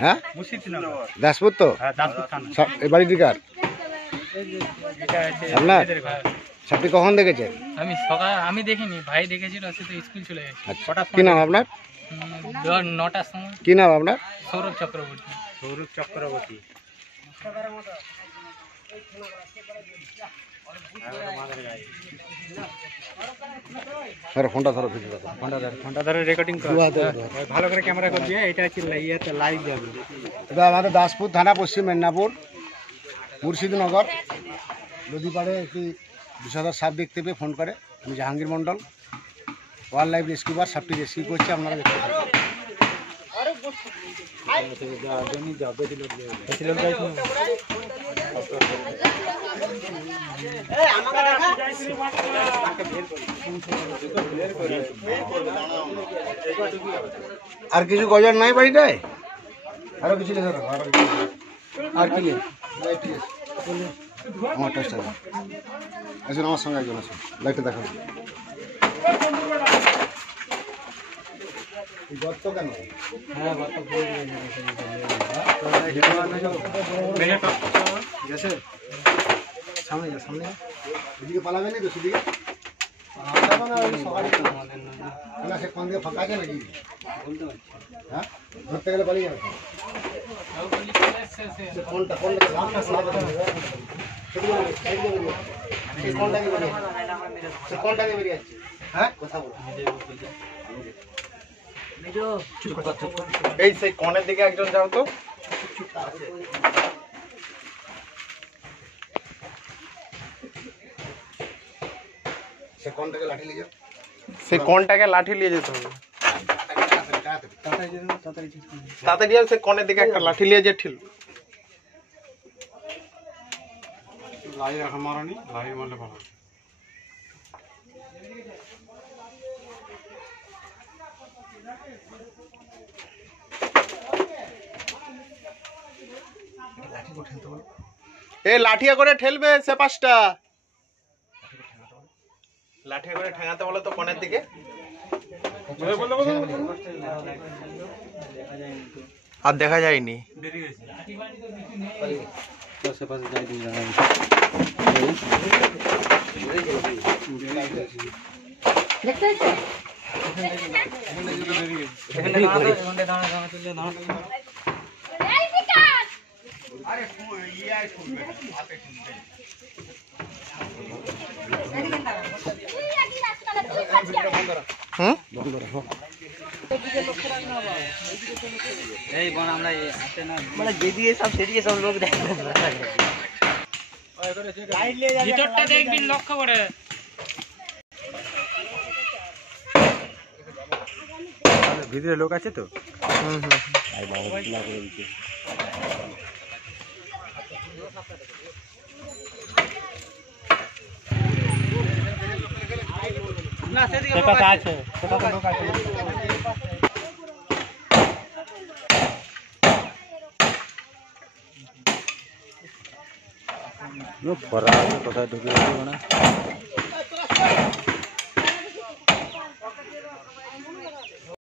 হ্যাঁ দাসপুর তো এই বাড়িটি কার আপনার? সাপটি কখন দেখেছেন? আমি দেখিনি, ভাই দেখেছিল, সে তো স্কুল চলে গেছে। কি নাম আপনার? 9টার সময়। কি নাম আপনার? সৌরভ চক্রবর্তী। ফোনটা ধরো, ফোনটা ধরে রেকর্ডিং কর, ভালো করে ক্যামেরা করবি। এটা হচ্ছে ইয়েতে লাইভ যাবে। এটা আমাদের দাসপুর থানা, পশ্চিম মেদিনীপুর, মুর্শিদনগর নদী পাড়ে একটি বিষধর সাপ দেখতে পেয়ে ফোন করে। আমি জাহাঙ্গীর মণ্ডল, ওয়াইল্ড লাইফ রেস্কিউবার। সাপটি রেস্কিউ করছে, আপনারা দেখতে পারেন। আর কিছু গজার নাই বাড়িটায়? আরো কিছু লেখা রাখো, আরো কিছু। আর কি আমার টেস্ট আছে। আসুন আমার সঙ্গে একজন আসুন, লাইটটা দেখান। গর্ত কেন? সামনে এদিকে পালাবে না তো? সেদিকে সে কোন দিকে ফাঁকা আছে নাকি? হ্যাঁ, ধরতে গেলে পালিয়ে যাবে। কোনটা বেরিয়ে যাচ্ছে? হ্যাঁ, কথা বলো। এই সেই কোণের দিকে একজন যাও তো। সে কোনটাকে লাঠি নিয়ে যাও। সেই কোণটাকে লাঠি নিয়ে যেতে হবে তাড়াতাড়ি। সে কোণের দিকে একটা লাঠি নিয়ে যে ঠিল। লাই রাখা মারানি, লাই মারলে ভালো। লাঠিয়া করে ঠেলবে সে পাঁচটা। লাঠিয়া করে ঠেঙাতে বলো তো কোণের দিকে। আর দেখা যায়নি। লক্ষ্য করে ভিতরে লোক আছে তো। কোথায় ঢুকে